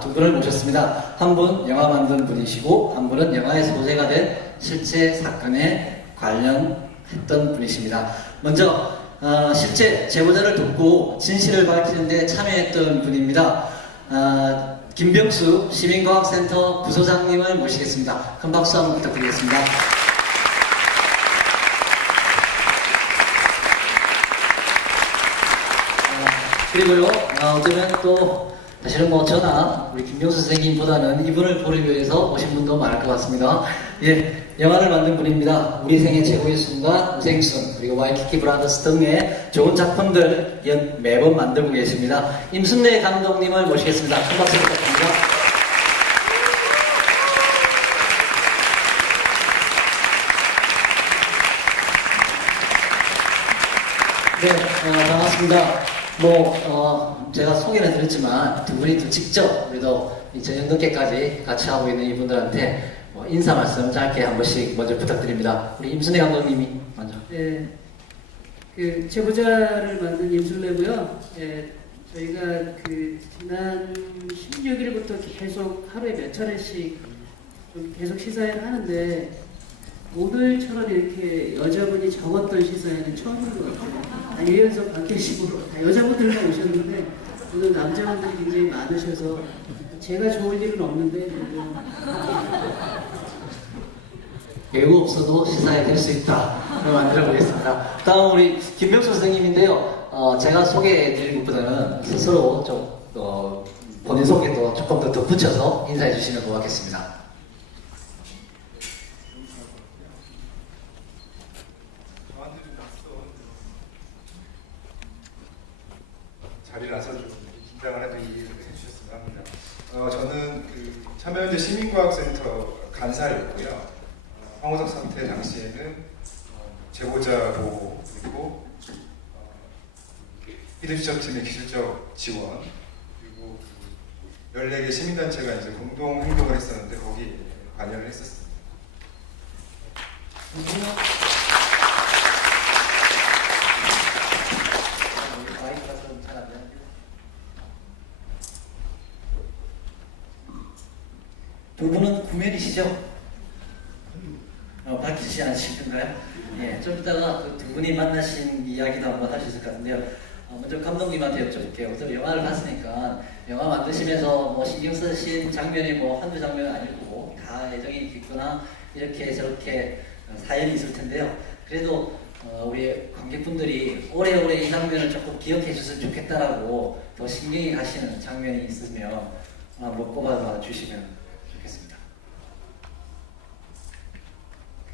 두 분을 모셨습니다. 한 분 영화 만든 분이시고 한 분은 영화의 소재가 된 실제 사건에 관련했던 분이십니다. 먼저 실제 제보자를 돕고 진실을 밝히는 데 참여했던 분입니다. 김병수 시민과학센터 부소장님을 모시겠습니다. 큰 박수 한번 부탁드리겠습니다. 그리고요, 어쩌면 또 사실은 저나 우리 김병수 선생님보다는 이분을 보기 위해서 오신 분도 많을 것 같습니다. 예, 영화를 만든 분입니다. 우리 생애 최고의 순간, 우생순, 그리고 와이키키 브라더스 등의 좋은 작품들 매번 만들고 계십니다. 임순례 감독님을 모시겠습니다. 큰 박수 부탁드립니다. 네, 반갑습니다. 제가 소개를 드렸지만 두 분이 또 직접 우리도 저녁 늦게까지 같이 하고 있는 이분들한테 인사 말씀 짧게 한 번씩 먼저 부탁드립니다. 우리 임순례 감독님이 먼저. 네, 그 제보자를 만든 임순례고요. 저희가 지난 16일부터 계속 하루에 몇 차례씩 좀 계속 시사회를 하는데 오늘처럼 이렇게 여자분이 적었던 시사회는 처음인 것 같아요. 이래서 밖에식으로 다 여자분들만 오셨는데 오늘 남자분들이 굉장히 많으셔서 제가 좋을 일은 없는데 배우 없어도 시사회 될 수 있다. 만들어 보겠습니다. 다음 우리 김병수 선생님인데요. 제가 소개해 드릴 것보다는 스스로 좀 본인 소개도 조금 더 덧붙여서 인사해 주시면 고맙겠습니다. 자리를 나서 좀 긴장을 해도 이해를 해주셨으면 합니다. 저는 참여연대 시민과학센터 간사였고요. 황호석 사태 당시에는 제보자 보호 그리고 피드수첩팀의 기술적 지원 그리고 14개 시민단체가 이제 공동 행동을 했었는데 거기에 관여를 했었습니다. 두 분은 구면이시죠? 밝히지 않으시던가요? 예, 좀 이따가 그 두 분이 만나신 이야기도 한번 할 수 있을 것 같은데요. 먼저 감독님한테 여쭤볼게요. 저 영화를 봤으니까 영화 만드시면서 신경 쓰신 장면이 한두 장면은 아니고 다 애정이 깊거나 이렇게 저렇게 사연이 있을 텐데요. 그래도 우리 관객분들이 오래오래 이 장면을 조금 기억해 주셨으면 좋겠다라고 더 신경이 가시는 장면이 있으면 한번 꼽아 주시면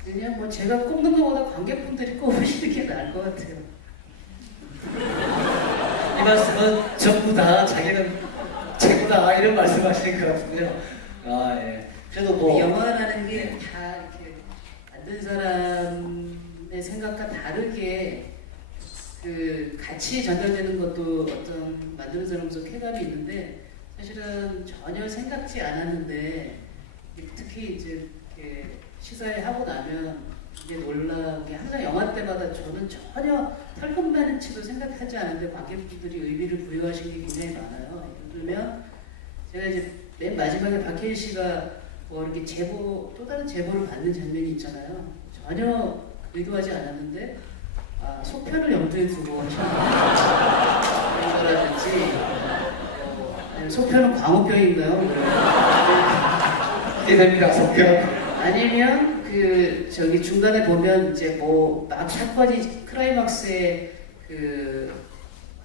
그냥 제가 꼽는 것보다 관객분들이 꼽으시는 게 나을 것 같아요. 이 말씀은 전부 다 자기는 최고다 이런 말씀하시는 것 같은데요. 예. 그래도 영화라는 게 다 이렇게 만든 사람의 생각과 다르게 같이 전달되는 것도 어떤 만드는 사람으로서 쾌감이 있는데 사실은 전혀 생각지 않았는데 특히 이제 시사회 하고 나면 이게 놀란 게 항상 영화 때마다 저는 전혀 털끝만치도 생각하지 않은데 관객분들이 의미를 부여하신 게 굉장히 많아요. 예를 들면 제가 이제 맨 마지막에 박해일 씨가 이렇게 또 다른 제보를 받는 장면이 있잖아요. 전혀 의도하지 않았는데 소편을 염두에 두고 이런 거라든지 소편은 광우병인가요? 기대됩니다. 소편. 아니면 중간에 보면 이제 막 사건이 클라이막스에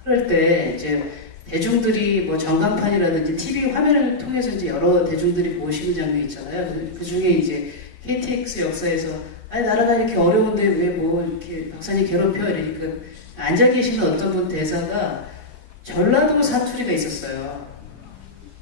그럴 때 이제 대중들이 전광판이라든지 TV 화면을 통해서 이제 여러 대중들이 보시는 장면이 있잖아요. 그 중에 이제 KTX 역사에서 나라가 이렇게 어려운데 왜 이렇게 박사님 괴롭혀 이러니까 앉아 계시는 어떤 분 대사가 전라도 사투리가 있었어요.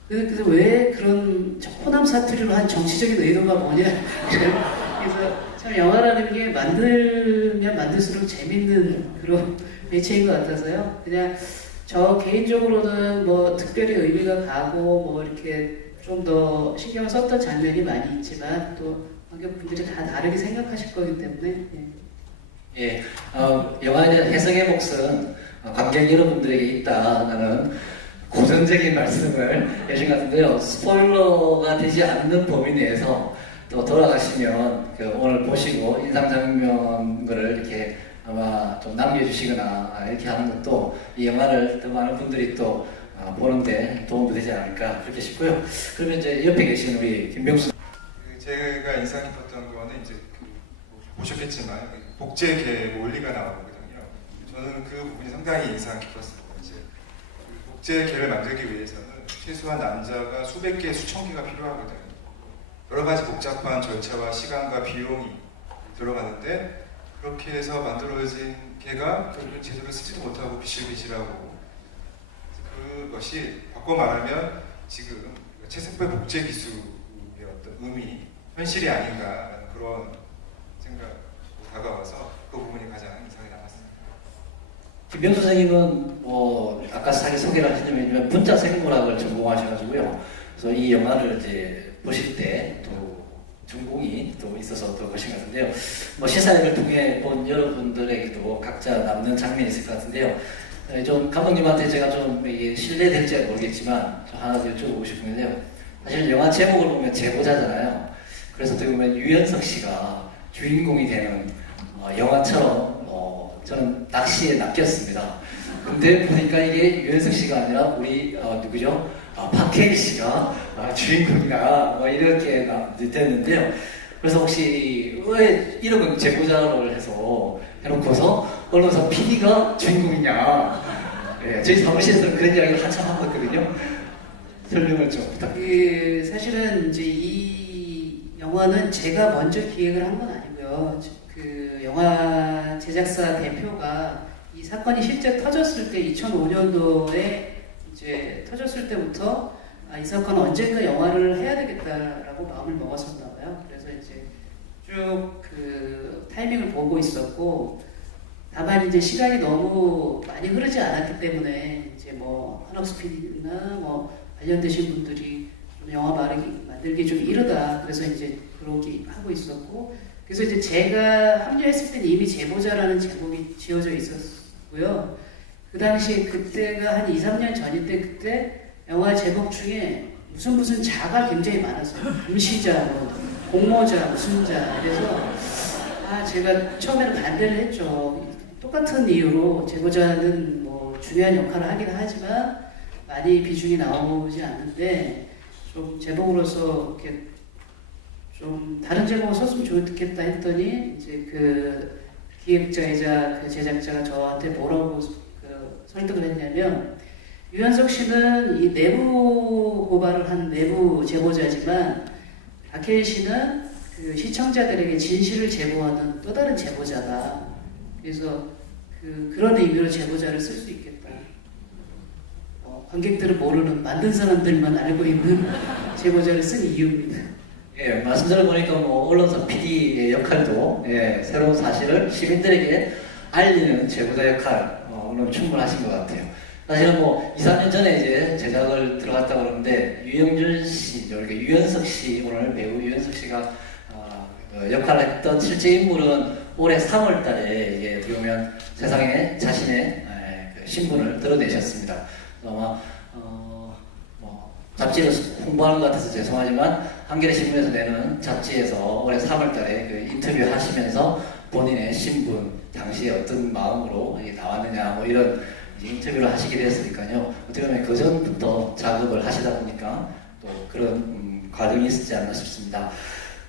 그래서 왜 그런 호남 사투리로 한 정치적인 의도가 뭐냐. 그래서 참 영화라는 게 만들면 만들수록 재밌는 그런 매체인 것 같아서요. 그냥 저 개인적으로는 특별히 의미가 가고 이렇게 좀 더 신경을 썼던 장면이 많이 있지만 또 관객분들이 다 다르게 생각하실 거기 때문에 영화에 대한 해석의 몫은 관객 여러분들에게 있다는 고전적인 말씀을 해주신 것 같은데요. 스포일러가 되지 않는 범위 내에서 또 돌아가시면 그 오늘 보시고 인상 장면을 이렇게 아마 좀 남겨주시거나 이렇게 하는 것도 이 영화를 더 많은 분들이 또 보는데 도움이 되지 않을까 그렇게 싶고요. 그러면 이제 옆에 계신 우리 김병수 제가 인상 깊었던 거는 이제 보셨겠지만 복제계 원리가 나오거든요. 저는 그 부분이 상당히 인상 깊었습니다. 이제 복제계를 만들기 위해서는 최소한 남자가 수백 개, 수천 개가 필요하거든요. 여러 가지 복잡한 절차와 시간과 비용이 들어가는데 그렇게 해서 만들어진 개가 결국은 제대로 쓰지도 못하고 비실비실하고 그것이 바꿔 말하면 지금 채색별 복제 기술의 어떤 의미, 현실이 아닌가라는 그런 생각으로 다가와서 그 부분이 가장 인상이 남았습니다. 김병수 선생님은 뭐 아까 자기 소개를 하시냐면 문자 생물학을 전공하셔가지고요. 그래서 이 영화를 이제 보실 때 또 전공이 또 있어서 또 그러신 것 같은데요. 뭐 시사회를 통해 본 여러분들에게도 각자 남는 장면이 있을 것 같은데요. 좀 감독님한테 제가 좀 이게 신뢰될지 모르겠지만 좀 하나 여쭤보고 싶은데요. 사실 영화 제목을 보면 제보자잖아요. 그래서 어떻게 보면 유연석 씨가 주인공이 되는 영화처럼 저는 낚시에 낚였습니다. 근데 보니까 이게 유연석 씨가 아니라 우리 누구죠? 박해일 씨가 주인공이다 뭐 이렇게 됐는데요. 그래서 혹시 왜 1억은 제보자를 해서 해놓고서 언론사 PD가 주인공이냐? 예, 저희 사무실에서 그런 이야기를 한참 하고 있거든요. 설명을 좀 부탁드립니다. 사실은 이제 이 영화는 제가 먼저 기획을 한 건 아니고요. 그 영화 제작사 대표가 이 사건이 실제 터졌을 때 2005년도에 이제 터졌을 때부터 이 사건은 언젠가 영화를 해야 되겠다라고 마음을 먹었었나 봐요. 그래서 이제 쭉 그 타이밍을 보고 있었고, 다만 이제 시간이 너무 많이 흐르지 않았기 때문에 이제 뭐 한옥수 PD나 뭐 관련되신 분들이 좀 영화 만들기 좀 이르다. 그래서 이제 그러기 하고 있었고, 그래서 이제 제가 합류했을 때는 이미 제보자라는 제목이 지어져 있었고요. 그 당시에 그때가 한 2, 3년 전인데 그때 영화 제목 중에 무슨 자가 굉장히 많았어요. 음시자, 뭐 공모자, 무슨 자. 그래서 제가 처음에는 반대를 했죠. 똑같은 이유로 제보자는 뭐 중요한 역할을 하긴 하지만 많이 비중이 나오지 않는데 좀 제목으로서 이렇게 좀 다른 제목을 썼으면 좋겠다 했더니 이제 그 기획자이자 그 제작자가 저한테 뭐라고 설득을 했냐면, 유연석 씨는 이 내부 고발을 한 내부 제보자지만 박해일 씨는 그 시청자들에게 진실을 제보하는 또 다른 제보자다. 그래서 그런 의미로 제보자를 쓸 수 있겠다. 관객들은 모르는, 만든 사람들만 알고 있는 제보자를 쓴 이유입니다. 예, 말씀 들어보니까 뭐 언론사 PD의 역할도 새로운 사실을 시민들에게 알리는 제보자 역할 오늘 충분하신 것 같아요. 사실은 뭐 2, 3년 전에 이제 제작을 들어갔다고 그러는데 유영준 씨, 그러니까 유연석 씨, 오늘 배우 유연석 씨가 역할을 했던 실제 인물은 올해 3월 달에 이게 보면 세상에 자신의 그 신분을 드러내셨습니다. 아마 뭐 잡지를 홍보하는 것 같아서 죄송하지만 한겨레 신문에서 내는 잡지에서 올해 3월 달에 그 인터뷰 하시면서 본인의 신분, 당시에 어떤 마음으로 나왔느냐 뭐 이런 인터뷰를 하시게 되었으니까요. 어떻게 보면 그 전부터 작업을 하시다 보니까 또 그런 과정이 있었지 않나 싶습니다.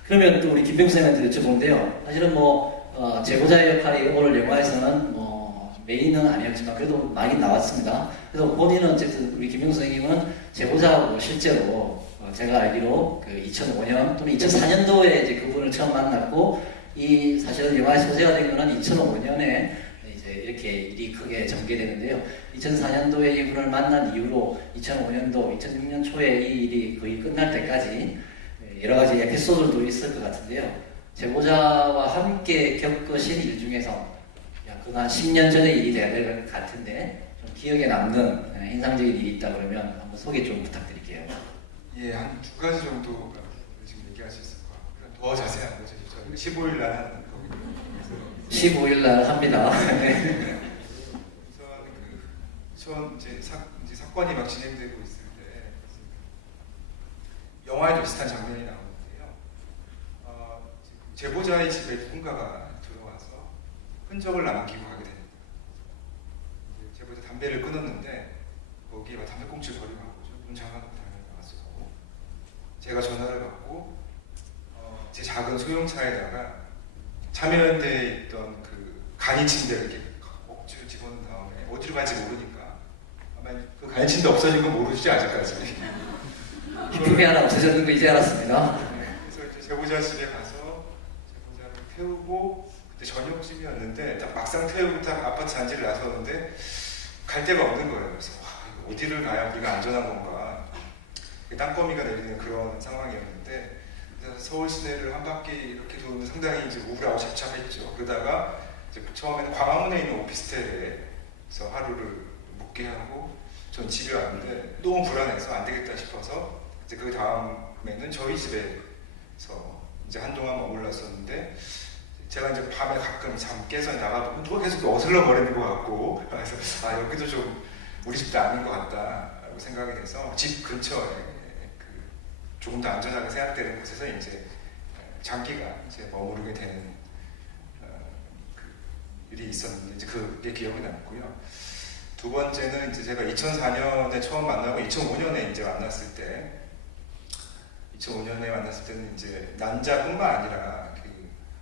그러면 또 우리 김병수 선생님한테 여쭤보는데요. 사실은 뭐 제보자의 역할이 오늘 영화에서는 뭐 메인은 아니었지만 그래도 많이 나왔습니다. 그래서 본인은 어쨌든 우리 김병수 선생님은 제보자하고 실제로 제가 알기로 그 2005년 또는 2004년도에 이제 그분을 처음 만났고, 이 사실은 영화에 소재가 된 거는 2005년에 이제 이렇게 일이 크게 전개되는데요. 2004년도에 이분을 만난 이후로 2005년도, 2006년 초에 이 일이 거의 끝날 때까지 여러 가지 에피소드도 있을 것 같은데요. 제보자와 함께 겪으신 일 중에서 한 10년 전의 일이 돼야 될 것 같은데 좀 기억에 남는 인상적인 일이 있다 그러면 한번 소개 좀 부탁드릴게요. 예, 한 2가지 정도 지금 얘기할 수 있을 것 같고요. 더 자세한 거죠. 저희가 15일 날 하는 거거든요. 15일 날 합니다. 우선 전 이제 사건이 막 진행되고 있을 때 영화에도 비슷한 장면이 나오는데요. 제보자의 집에 누군가가 들어와서 흔적을 남기고 가게 됩니다. 제보자 담배를 끊었는데 거기에 막 담배꽁초를 버리고 간 거죠. 문 잠가놓고 당연히 나왔었고, 제가 전화를 받고 제 작은 소형차에다가 참여연대에 있던 그 간이 침대를 이렇게 억지로 집어넣은 다음에 어디로 갈지 모르니까 아마 그 간이 침대 없어진 거 모르시죠 아직까지. 기쁨이 하나 없어졌는 거 이제 알았습니다. 그래서 이제 제보자 집에 가서 제보자를 태우고, 그때 저녁쯤이었는데 딱 막상 태우고 딱 아파트 잔지를 나섰는데 갈 데가 없는 거예요. 그래서 와, 이거 어디를 가야 우리가 안전한 건가, 땅거미가 내리는 그런 상황이었는데, 그래서 서울 시내를 한 바퀴 이렇게 도는 상당히 이제 우울하고 잡잡했죠. 그러다가 이제 처음에는 광화문에 있는 오피스텔에서 하루를 묵게 하고 전 집에 왔는데 너무 불안해서 안 되겠다 싶어서 이제 그 다음에는 저희 집에서 이제 한동안 머물렀었는데, 제가 이제 밤에 가끔 잠 깨서 나가보면 누가 계속 어슬러 버리는 것 같고, 그래서 아, 여기도 좀 우리 집도 아닌 것 같다라고 생각이 돼서 집 근처에 조금 더 안전하게 생각되는 곳에서 이제 장기간 이제 머무르게 되는 그 일이 있었는데, 이제 그게 기억이 남고요. 두 번째는 이제 제가 2004년에 처음 만나고 2005년에 이제 만났을 때, 2005년에 만났을 때는 이제 난자뿐만 아니라 그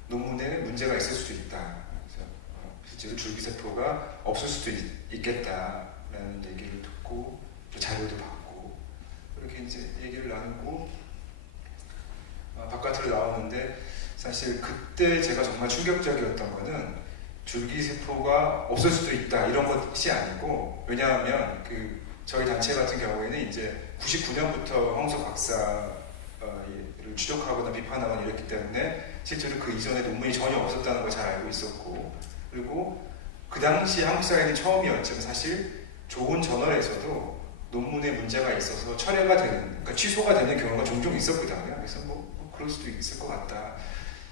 논문에 문제가 있을 수도 있다. 그래서 실제로 줄기세포가 없을 수도 있겠다라는 얘기를 듣고 또 자료도 받고 그렇게 이제 얘기를 나누고 바깥으로 나오는데, 사실 그때 제가 정말 충격적이었던 거는 줄기세포가 없을 수도 있다 이런 것이 아니고, 왜냐하면 그 저희 단체 같은 경우에는 이제 99년부터 황우석 박사를 추적하거나 비판하거나 이랬기 때문에 실제로 그 이전에 논문이 전혀 없었다는 걸 잘 알고 있었고, 그리고 그 당시 한국 사회는 처음이었지만 사실 좋은 저널에서도 논문에 문제가 있어서 철회가 되는, 그러니까 취소가 되는 경우가 종종 있었거든요. 그래서 뭐 그럴 수도 있을 것 같다.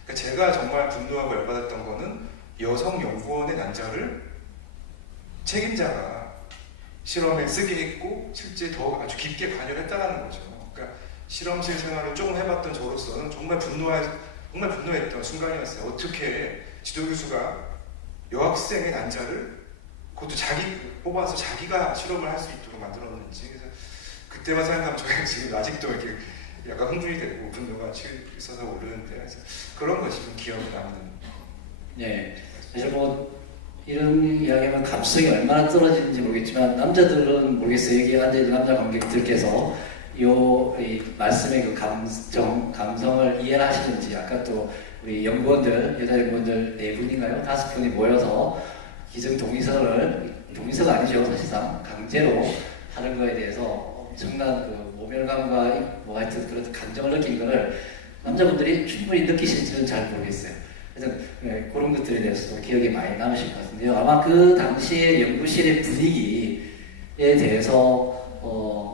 그러니까 제가 정말 분노하고 열받았던 거는 여성 연구원의 난자를 책임자가 실험에 쓰게 했고 실제 더 아주 깊게 관여를 했다는 거죠. 그러니까 실험실 생활을 조금 해봤던 저로서는 정말 분노했던 순간이었어요. 어떻게 지도교수가 여학생의 난자를 그것도 자기 뽑아서 자기가 실험을 할 수 있도록 만들었는지. 그래서 그때만 생각하면 저희가 지금 아직도 이렇게 약간 흥분이 되고 분노가 치솟아 오르는데, 그래서 그런 것이 좀 기억에 남는. 네, 사실 뭐 이런 이야기하면 감수성이 얼마나 떨어지는지 모르겠지만, 남자들은 모르겠어요. 여기 앉아있는 남자 관객들께서 이 말씀의 그 감성을 이해하시는지. 아까 또 우리 연구원들, 여자 연구원들 4분인가요? 5분이 모여서 기증 동의서가 아니죠. 사실상 강제로 하는 거에 대해서 엄청난 그 모멸감과 뭐 하여튼 그런 감정을 느낀 거를 남자분들이 충분히 느끼실지는 잘 모르겠어요. 그래서 그런 것들에 대해서도 기억이 많이 남으실 것 같은데요. 아마 그 당시의 연구실의 분위기에 대해서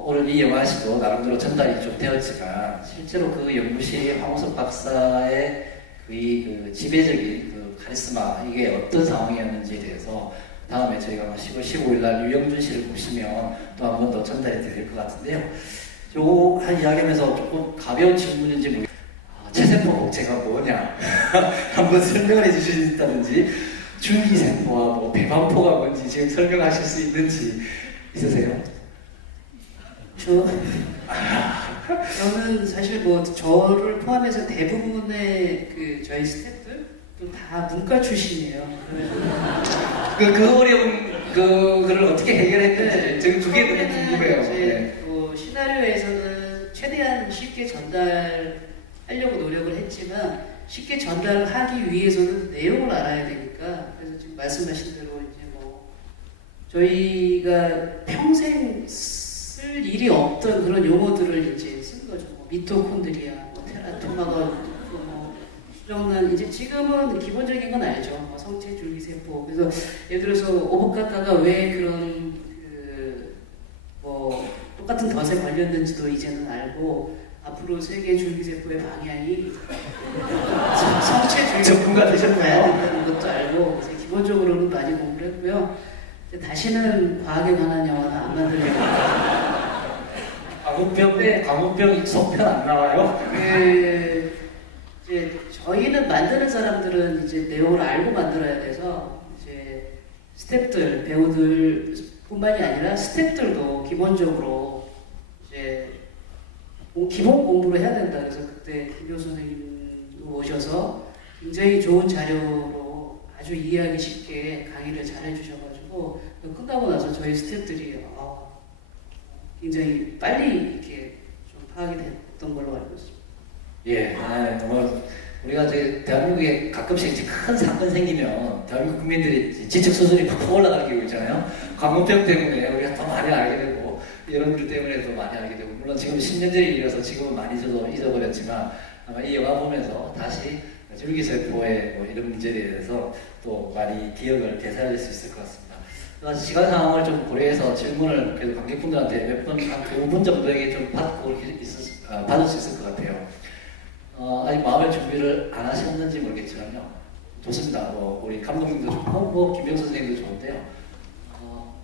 오늘 이 영화시도 나름대로 전달이 좀 되었지만, 실제로 그 연구실이 황우석 박사의 그 지배적인 그 카리스마, 이게 어떤 상황이었는지에 대해서 다음에 저희가 10월 15일 날 유영준 씨를 보시면 또 한 번 더 전달해 드릴 것 같은데요. 요거 한 이야기하면서 조금 가벼운 질문인지 모르겠어요. 체세포 복제가 뭐냐 한번 설명을 해주신다든지, 줄기세포와 뭐 배반포가 뭔지 지금 설명하실 수 있는지 있으세요? 저는 사실 뭐 저를 포함해서 대부분의 그 저희 스태프들도 다 문과 출신이에요. 그 어려운 그걸 어떻게 해결했는지 지금 그게 너무 궁금해요. 네. 뭐 시나리오에서는 최대한 쉽게 전달하려고 노력을 했지만, 쉽게 전달하기 위해서는 내용을 알아야 되니까, 그래서 지금 말씀하신 대로 이제 뭐 저희가 평생 쓸 일이 없던 그런 용어들을 이제 쓴 거죠. 뭐 미토콘드리아, 뭐 테라토마가, 뭐 수정란, 이제 지금은 기본적인 건 알죠. 뭐 성체 줄기세포. 그래서 예를 들어서 오복가가가 왜 그런 뭐 똑같은 덫에 걸렸는지도 이제는 알고, 앞으로 세계 줄기세포의 방향이 성체 줄기세포가 전문가 되셨나요? 된다는 것도 알고, 그래서 기본적으로는 많이 공부를 했고요. 근데 다시는 과학에 관한 영화는 안 만들려고. 광우병 속편 안 나와요? 이제 저희는 만드는 사람들은 이제 내용을 알고 만들어야 돼서 이제 스태프들, 배우들뿐만이 아니라 스태프들도 기본적으로 이제 기본 공부를 해야 된다. 그래서 그때 김효 선생님도 오셔서 굉장히 좋은 자료로 아주 이해하기 쉽게 강의를 잘 해주셔가지고 끝나고 나서 저희 스태프들이 굉장히 빨리 이렇게 좀 파악이 됐던 걸로 알고 있습니다. 예, 정말 우리가 이제 대한민국에 가끔씩 이제 큰 사건 생기면 대한민국 국민들이 지적 수준이 팍 올라가는 경우 있잖아요. 광우병 때문에 우리가 더 많이 알게 되고 이런 일 때문에 더 많이 알게 되고 물론 지금 10년 전의 일이라서 지금은 많이 저도 잊어버렸지만 아마 이 영화 보면서 다시 줄기세포의 뭐 이런 문제에 대해서 또 많이 기억을 되살릴 수 있을 것 같습니다. 시간 상황을 좀 고려해서 질문을 그래도 관객분들한테 몇 번, 한 5분 정도에게 좀 받을 수 있을 것 같아요. 아직 마음의 준비를 안 하셨는지 모르겠지만요. 좋습니다. 우리 감독님도 좋고, 김병수 선생님도 좋은데요.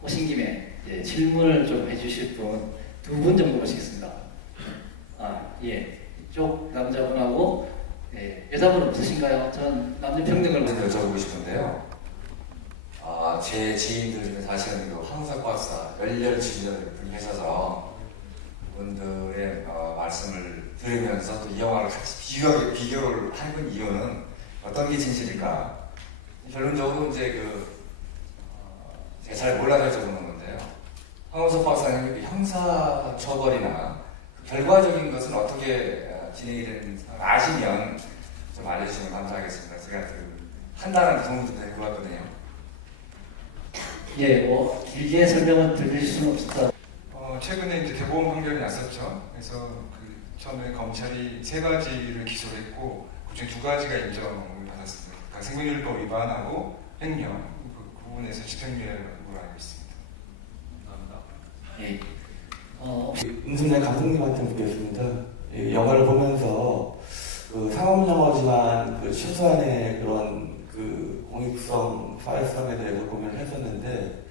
오신 김에 질문을 좀 해주실 분, 2분 정도 모시겠습니다. 예. 이쪽 남자분하고, 여자분 없으신가요? 전 남녀 평등을 여쭤보고 싶은데요. 제 지인들 중에 사실은 그 황우석 박사 열렬 지지자분이 계셔서 그분들의 말씀을 들으면서 또 이 영화를 같이 비교를 해본 이유는 어떤 게 진실일까? 결론적으로 이제 제가 잘 몰라서 여쭤보는 건데요. 황우석 박사님 그 형사 처벌이나 그 결과적인 것은 어떻게 진행이 되는지 아시면 좀 알려주시면 감사하겠습니다. 제가 한다는 도움도 될 것 같거든요. 예, 길게 설명은 드릴 수는 없었다. 최근에 이제 대법원 판결이 났었죠. 그래서 처음에 검찰이 3가지를 기소했고 그중 2가지가 인정을 받았습니다. 그러니까 생명윤리법 위반하고 횡령, 그 부분에서 집행유예로 알고 있습니다. 감사합니다. 예. 임순재 감독님한테 묻겠습니다. 이 영화를 보면서 상업 영화지만 최소한의 그런 공익성, 사회성에 대해서 고민을 했었는데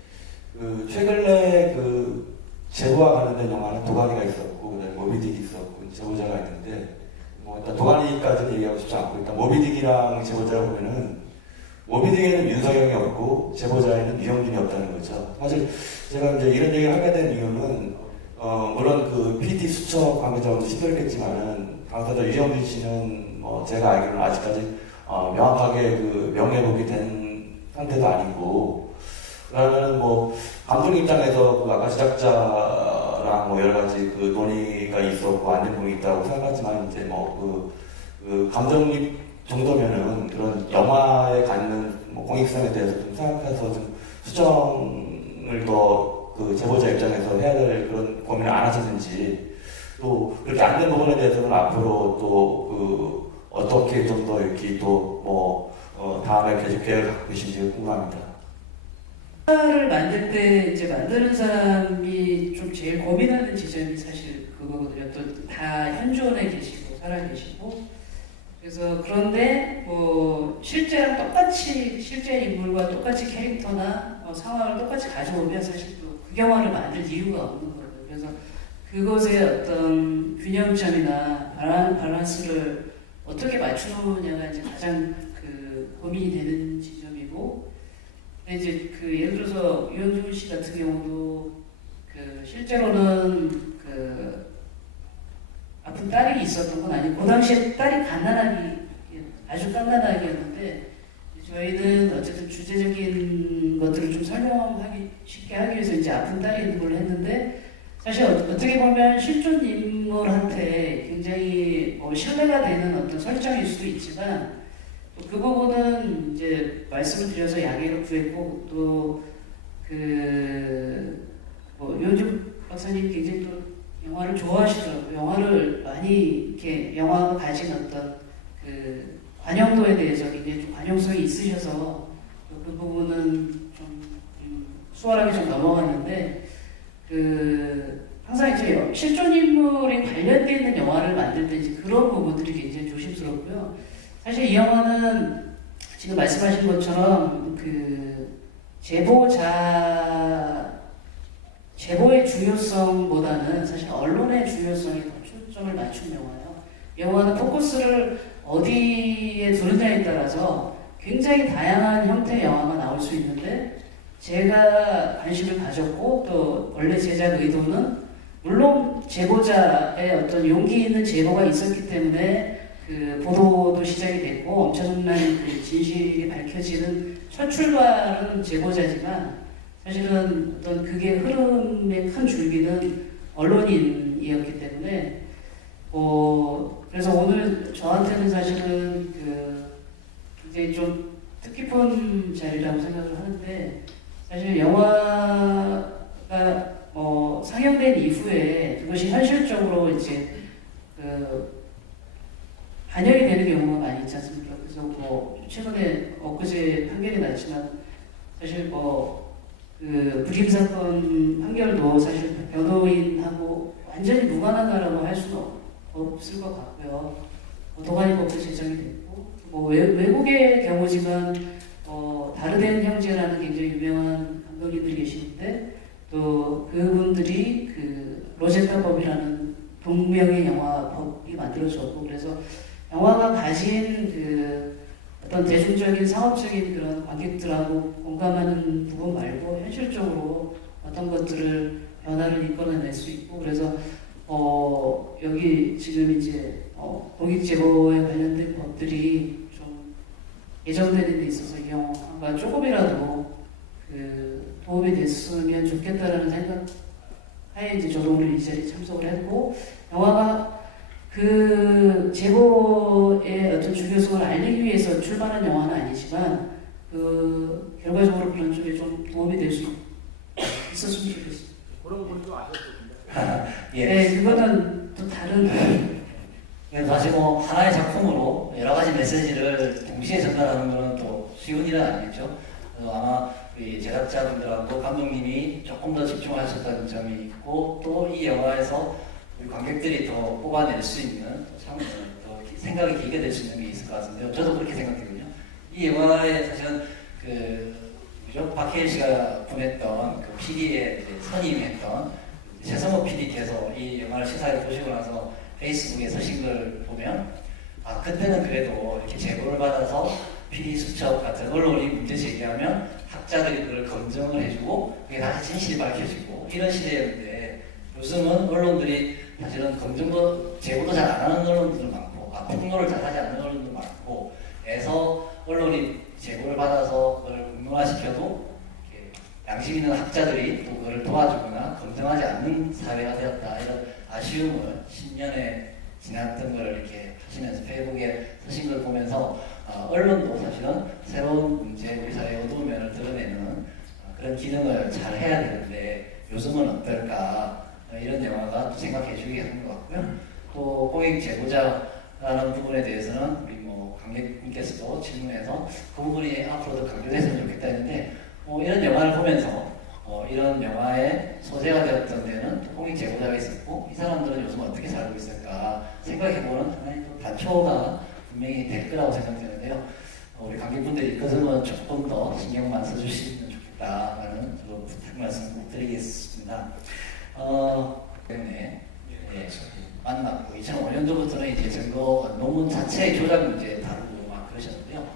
최근에 제보와 관련된 영화는 도가니가 있었고 그다음에 모비딕이 있었고 제보자가 있는데 일단 도가니까지는 얘기하고 싶지 않고 일단 모비딕이랑 제보자를 보면은 모비딕에는 윤석영이 없고 제보자에는 유영준이 없다는 거죠. 사실 제가 이제 이런 얘기를 하게 된 이유는 물론 PD 수첩 관계자분도 시도했겠지만은 당사자 유영준 씨는 제가 알기로는 아직까지 명확하게 명예복이 된 상태도 아니고 그러면은 감독 입장에서 아까 제작자랑 여러 가지 논의가 있었고 안 된 부분이 있다고 생각하지만 이제 감독님 정도면은 그런 영화에 갖는 공익성에 대해서 좀 생각해서 좀 수정을 더 제보자 입장에서 해야 될 그런 고민을 안 하셨는지 또 그렇게 안 된 부분에 대해서는 앞으로 또 어떻게 좀 더 이렇게 다음에 계속 계획을 갖고 계신지 궁금합니다. 영화를 만들 때 이제 만드는 사람이 좀 제일 고민하는 지점이 사실 그거거든요. 또 다 현존에 계시고 살아 계시고 그래서 그런데 실제랑 똑같이 실제 인물과 똑같이 캐릭터나 상황을 똑같이 가져오면 사실 또 그 영화를 만들 이유가 없는 거예요. 그래서 그것의 어떤 균형점이나 밸런스를 어떻게 맞추느냐가 이제 가장 고민이 되는 지점이고, 이제 예를 들어서 유영준 씨 같은 경우도 실제로는 아픈 딸이 있었던 건 아니고 그 당시에 딸이 아주 깐깐하게였는데 저희는 어쨌든 주제적인 것들을 좀 설명하기 쉽게 하기 위해서 이제 아픈 딸이 있는 걸로 했는데 사실 어떻게 보면 실존 인물한테 굉장히 신뢰가 되는 어떤 설정일 수도 있지만 또 그 부분은 이제 말씀을 드려서 양해를 구했고 또 요즘 박사님 굉장히 또 영화를 좋아하시더라고요. 영화를 많이 이렇게 영화가 가진 어떤 관용도에 대해서 굉장히 좀 관용성이 있으셔서 그 부분은 좀 수월하게 좀 넘어갔는데 항상 이제 실존 인물이 관련되어 있는 영화를 만들 때 이제 그런 부분들이 굉장히 조심스럽고요. 사실 이 영화는 지금 말씀하신 것처럼 제보의 중요성보다는 사실 언론의 중요성에 더 초점을 맞춘 영화예요. 영화는 포커스를 어디에 두느냐에 따라서 굉장히 다양한 형태의 영화가 나올 수 있는데, 제가 관심을 가졌고 또 원래 제작 의도는 물론 제보자의 어떤 용기 있는 제보가 있었기 때문에 그 보도도 시작이 됐고 엄청난 그 진실이 밝혀지는 첫 출발은 제보자지만, 사실은 어떤 그게 흐름의 큰 줄기는 언론인이었기 때문에 그래서 오늘 저한테는 사실은 그 굉장히 좀 뜻깊은 자리라고 생각을 하는데, 사실 영화가 상영된 이후에 그것이 현실적으로 이제 그 반영이 되는 경우가 많이 있지 않습니까? 그래서 최근에 엊그제 판결이 났지만, 사실 그 불임 사건 판결도 사실 변호인하고 완전히 무관하다라고 할 수는 없을 것 같고요. 도가니법도 제정이 됐고, 외국의 경우지만 다르덴 형제라는 굉장히 유명한 감독님들이 계시는데, 또 그분들이 그 로제타법이라는 동명의 영화법이 만들어졌고, 그래서 영화가 가진 그 어떤 대중적인 상업적인 그런 관객들하고 공감하는 부분 말고 현실적으로 어떤 것들을 변화를 이끌어낼 수 있고, 그래서 여기 지금 이제 공익 제보에 관련된 법들이 좀 개정되는 데 있어서 이 영화가 조금이라도 그 도움이 됐으면 좋겠다라는 생각 하에 이제 저도 오늘 이 자리에 참석을 했고, 영화가 그 제보의 어떤 중요성을 알리기 위해서 출발한 영화는 아니지만 그 결과적으로 그런 쪽에 좀 도움이 될 수 있었으면 좋겠습니다. 그런 분도 아셨거든요. 예. 네, 그거는 또 다른 사실 하나의 작품으로 여러 가지 메시지를 동시에 전달하는 것은 또 쉬운 일은 아니겠죠. 그래서 아마 우리 제작자분들하고 감독님이 조금 더 집중하셨다는 점이 있고, 또 이 영화에서 우리 관객들이 더 뽑아낼 수 있는 더 생각이 길게 될 수 있는 게 있을 것 같은데요. 저도 그렇게 생각하거든요. 이 영화에 사실은 박해일 씨가 보냈던 그 PD의 선임했던 최성호 PD께서 이 영화를 시사를 보시고 나서 페이스북에 서신 걸 보면, 그때는 그래도 이렇게 제보를 받아서 PD 수첩 같은 언론이 문제 제기하면 학자들이 그걸 검증을 해주고 그게 다시 진실이 밝혀지고 이런 시대였는데, 요즘은 언론들이 사실은 검증도 제보도 잘 안 하는 언론들도 많고, 폭로를 잘 하지 않는 언론도 많고 해서 언론이 제보를 받아서 그걸 공론화시켜도 양심 있는 학자들이 또 그걸 도와주거나 검증하지 않는 사회가 되었다, 이런 아쉬움을 10년에 지났던 걸 이렇게 하시면서 페이북에 쓰신 걸 보면서 언론도 사실은 새로운 문제, 우리 사회의 어두운 면을 드러내는 그런 기능을 잘 해야 되는데 요즘은 어떨까, 이런 영화가 또 생각해 주게 하는 것 같고요. 또 공익 제보자라는 부분에 대해서는 우리 관객님께서도 질문해서 그 부분이 앞으로도 강조됐으면 좋겠다 했는데, 이런 영화를 보면서 이런 영화의 소재가 되었던 데는 또 공익 제보자가 있었고, 이 사람들은 요즘 어떻게 살고 있을까 생각해보는 하나의 또 단초가 분명히 될 거라고 생각되는데요. 우리 관객분들이 그 점은 조금 더 신경만 써주시면 좋겠다라는 부탁 말씀 꼭 드리겠습니다. 때문에 만났고 2005년도부터는 이제 증거 논문 자체의 조작 문제 다루고 막 그러셨는데요.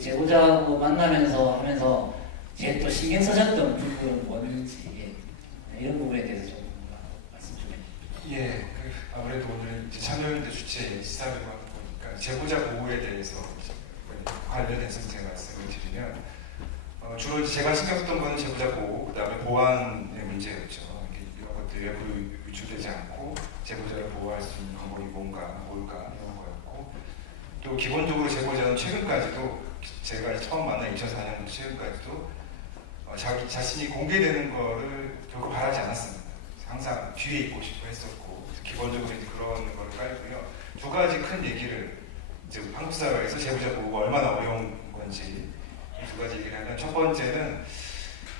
제보자하고 만나면서 하면서 제 또 신경 쓰셨던 부분은 뭔지 이런 부분에 대해서 좀 말씀 좀 해주시죠. 예, 아무래도 오늘 이제 참여연대 주최 시사회로 하다 보니까 제보자 보호에 대해서 관련해서 제가 말씀을 드리면, 주로 제가 신경 썼던 건 제보자 보호, 그다음에 보안의 문제였죠. 이런 것들이 외부로 유출되지 않고 제보자를 보호할 수 있는 방법이 뭘까 이런 거였고, 또 기본적으로 제보자는 최근까지도 제가 처음 만난 2004년부터 최근까지도 자기 자신이 공개되는 거를 결코 바라지 않았습니다. 항상 뒤에 있고 싶어 했었고, 기본적으로 이제 그런 거를 깔고요. 두 가지 큰 얘기를 이제 한국 사회에서 제보자 보호가 얼마나 어려운 건지 두 가지 얘기를 하면, 첫 번째는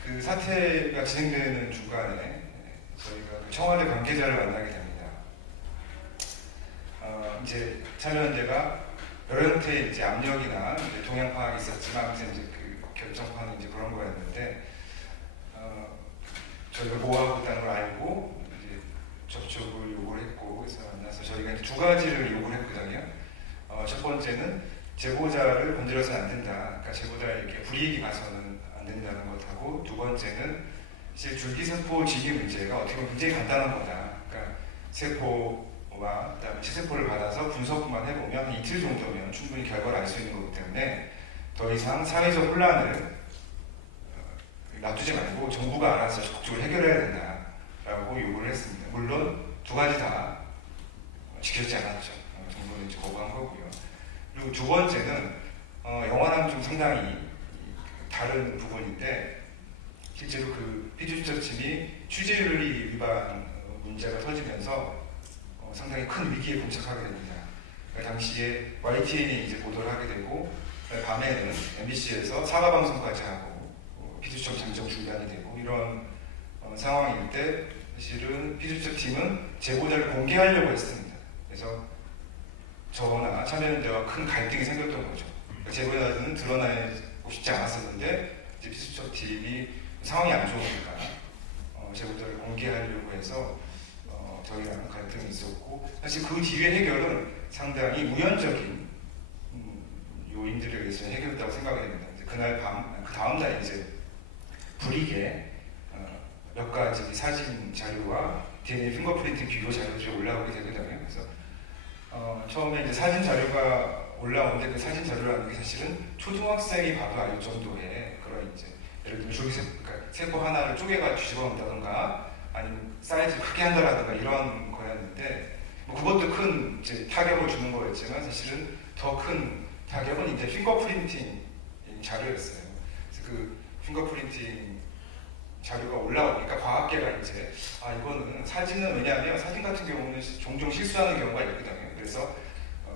그 사태가 진행되는 중간에 저희가 그 청와대 관계자를 만나게 됩니다. 이제 참여연대가 여러 형태의 이제 압력이나 이제 동향 파악이 있었지만, 아무튼 이제 그 결정판은 이제 그런 거였는데 저희가 보호하고 있다는 걸 알고 이제 접촉을 요구를 했고, 그래서 만나서 저희가 이제 두 가지를 요구를 했거든요. 첫 번째는 제보자를 건드려서는 안 된다. 그러니까 제보자에 이렇게 불이익이 가서는 안 된다는 것하고, 두 번째는 사실 줄기세포 진위 문제가 어떻게 보면 굉장히 간단한 거다. 그러니까 세포와 그다음에 체세포를 받아서 분석만 해보면 한 이틀 정도면 충분히 결과를 알 수 있는 거기 때문에 더 이상 사회적 혼란을 놔두지 말고 정부가 알아서 적극적으로 해결해야 된다라고 요구를 했습니다. 물론 두 가지 다 지켜지지 않았죠. 정부는 이제 거부한 거고요. 그리고 두 번째는 영화랑 좀 상당히 다른 부분인데, 실제로 그 피디수첩팀이 취재윤리 위반 문제가 터지면서 상당히 큰 위기에 봉착하게 됩니다. 그러니까 당시에 YTN이 이제 보도를 하게 되고, 밤에는 MBC에서 사과 방송까지 하고 피디수첩 잠정 중단이 되고, 이런 상황일 때 사실은 피디수첩팀은 제보자를 공개하려고 했습니다. 그래서 저나 참여연대와 큰 갈등이 생겼던 거죠. 그러니까 제보자들은 드러나고 싶지 않았었는데 이제 피디수첩팀이 상황이 안 좋으니까 제보자를 공개하려고 해서 저희랑 갈등이 있었고, 사실 그 뒤의 해결은 상당히 우연적인 요인들에 의해서 해결됐다고 생각이 됩니다. 이제 그날 밤, 그 다음 날 이제 불이익에 몇 가지 사진 자료와 DNA 핑거프린팅 비교 자료들이 올라오게 되거든요. 그래서 처음에 이제 사진 자료가 올라오는데, 그 사진 자료라는 게 사실은 초등학생이 봐도 알 정도의 그런 이제 예를 들면 그러니까 세포 하나를 쪼개가 뒤집어 놓는다던가 아니면 사이즈 크게 한다라든가 이런 거였는데, 뭐 그것도 큰 이제 타격을 주는 거였지만 사실은 더 큰 타격은 이제 핑거프린팅 자료였어요. 그래서 그 핑거프린팅 자료가 올라오니까 과학계가 이제 이거는 사진은, 왜냐하면 사진 같은 경우는 종종 실수하는 경우가 있거든요. 그래서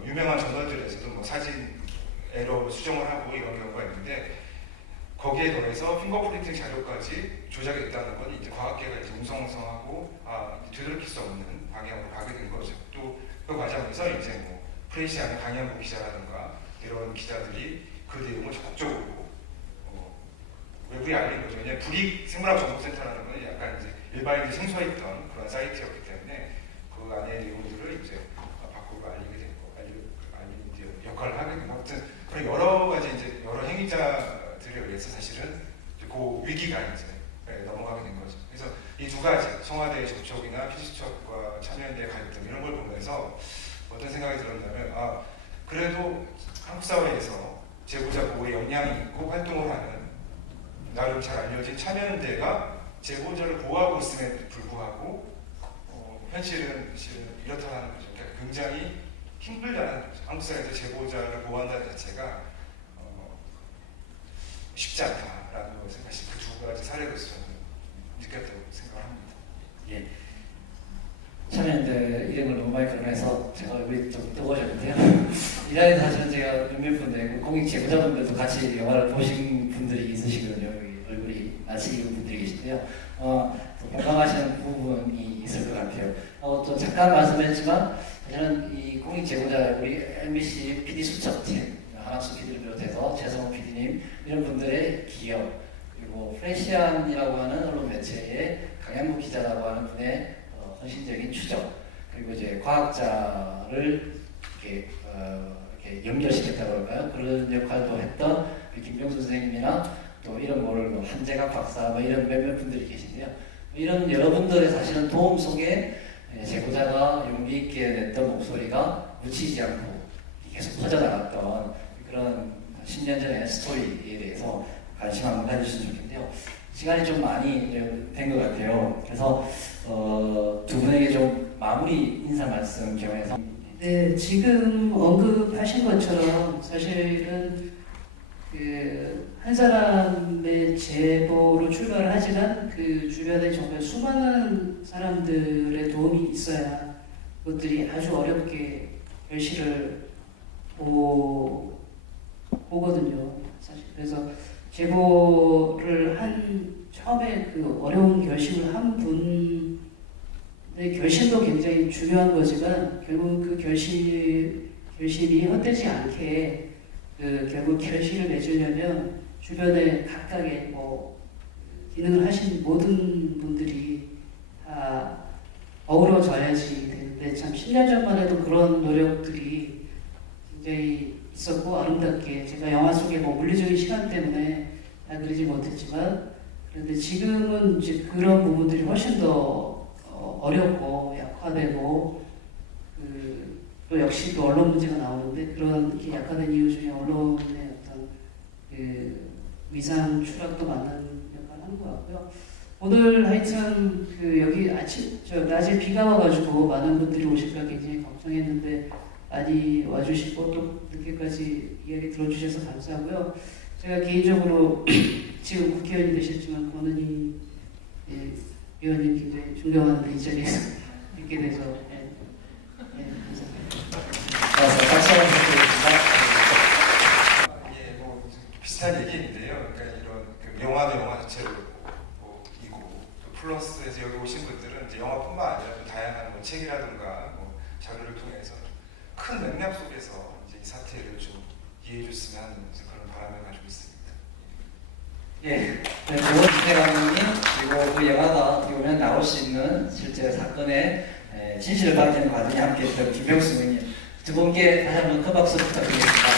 유명한 저널들에서도 뭐 사진 에러 수정을 하고 이런 경우가 있는데, 거기에 더해서 핑거프린팅 자료까지 조작이 됐다는 건 이제 과학계가 이제 웅성웅성하고 되돌릴 수 없는 방향으로 가게 된 거죠. 또 그 과정에서 이제 뭐 프레시아는 강현구 기자라든가 이런 기자들이 그 내용을 적극적으로 외부에 알린 거죠. 왜냐하면 불이익 생물학정보센터라는 건 약간 이제 일반인들이 생소했던 그런 사이트였기 때문에 그 안에 내용들을 이제 바꾸고 알리게 됐고, 알리는 역할을 하게 되고, 아무튼 그런 여러 가지 이제 여러 행위자들에 의해서 사실은 그 위기가 이제 넘어가게 된 거죠. 그래서 이 두 가지, 청와대의 접촉이나 피디수첩과 참여연대의 갈등 이런 걸 보면서 어떤 생각이 들었냐면, 그래도 한국 사회에서 제보자 보호에 역량이 있고 활동을 하는 나름 잘 알려진 참여연대가 제보자를 보호하고 있음에도 불구하고 현실은 이렇다는 거죠. 그러니까 굉장히 힘들다는 거죠. 한국 사회에서 제보자를 보호한다는 자체가 쉽지 않다라는 것을 사실 그 두 가지 사례로서 저는 느꼈다고 생각을 합니다. 예. 참여연대 이름을 너무 많이 거론해서 제가 얼굴이 좀 뜨거워졌는데요. 이 자리에서 사실은 제가 몇몇 분들, 공익 제보자분들도 같이 영화를 보신 분들이 있으시거든요. 여기 얼굴이 낯이 익은 분들이 계신데요. 공감하시는 부분이 있을 것 같아요. 또 잠깐 말씀했지만 사실은 이 공익 제보자, 우리 MBC PD 수첩팀, 한학수 PD를 비롯해서 최성호 PD님 이런 분들의 기여, 그리고 프레시안이라고 하는 언론 매체의 강양구 기자라고 하는 분의 헌신적인 추적, 그리고 이제 과학자를 이렇게 연결시켰다고 할까요? 그런 역할도 했던 김병수 선생님이나 또 이런 거를 뭐 한재각 박사 뭐 이런 몇몇 분들이 계신데요. 이런 여러분들의 사실은 도움 속에 제보자가 용기 있게 냈던 목소리가 묻히지 않고 계속 퍼져나갔던 그런 10년 전의 스토리에 대해서 관심 한번 가주시면 좋겠는데요. 시간이 좀 많이 된 것 같아요. 그래서 두 분에게 좀 마무리 인사 말씀 겸해서. 네, 지금 언급하신 것처럼 사실은 한 사람의 제보로 출발을 하지만 그 주변에 정말 수많은 사람들의 도움이 있어야 그것들이 아주 어렵게 결실을 보거든요. 사실 그래서 제보를 처음에 그 어려운 결심을 한 분의 결심도 굉장히 중요한 거지만 결국 그 결심이 헛되지 않게 결국 결실을 맺으려면 주변에 각각의 뭐 기능을 하신 모든 분들이 다 어우러져야지 되는데 참 10년 전만 해도 그런 노력들이 굉장히 있었고 아름답게 제가 영화 속에 뭐 물리적인 시간 때문에 다 그리지 못했지만 그런데 지금은 이제 그런 부분들이 훨씬 더 어렵고 약화되고 또 역시 또 언론 문제가 나오는데 그런 이렇게 약화된 이유 중에 언론의 어떤 그 위상 추락도 많은 역할을 하는 것 같고요. 오늘 하여튼 여기 낮에 비가 와가지고 많은 분들이 오실까 굉장히 걱정했는데 많이 와주시고 또 늦게까지 이야기 들어주셔서 감사하고요. 제가 개인적으로 지금 국회의원이 되셨지만 권은희 위원님 굉장히 존경하는데 이 자리에서 뵙게 돼서 감사합니다. 박수 한번 부탁드리겠습니다. 이게 뭐 비슷한 얘기인데요. 그러니까 이런 그 영화도 영화 자체로 이고 또 플러스에서 여기 오신 분들은 이제 영화뿐만 아니라 또 다양한 뭐 책이라든가 뭐 자료를 통해서 큰 맥락 속에서 이제 이 사태를 좀 이해해줬으면 하는 그런 바람을 가지고 있습니다. 예, 조원태 감독님 그리고 그 영화가 어떻게 보면 나올 수 있는 실제 사건의 진실을 밝히는 과정에 함께했던 김병수 의원님 두 분께 다시 한번 큰 박수 부탁드리겠습니다.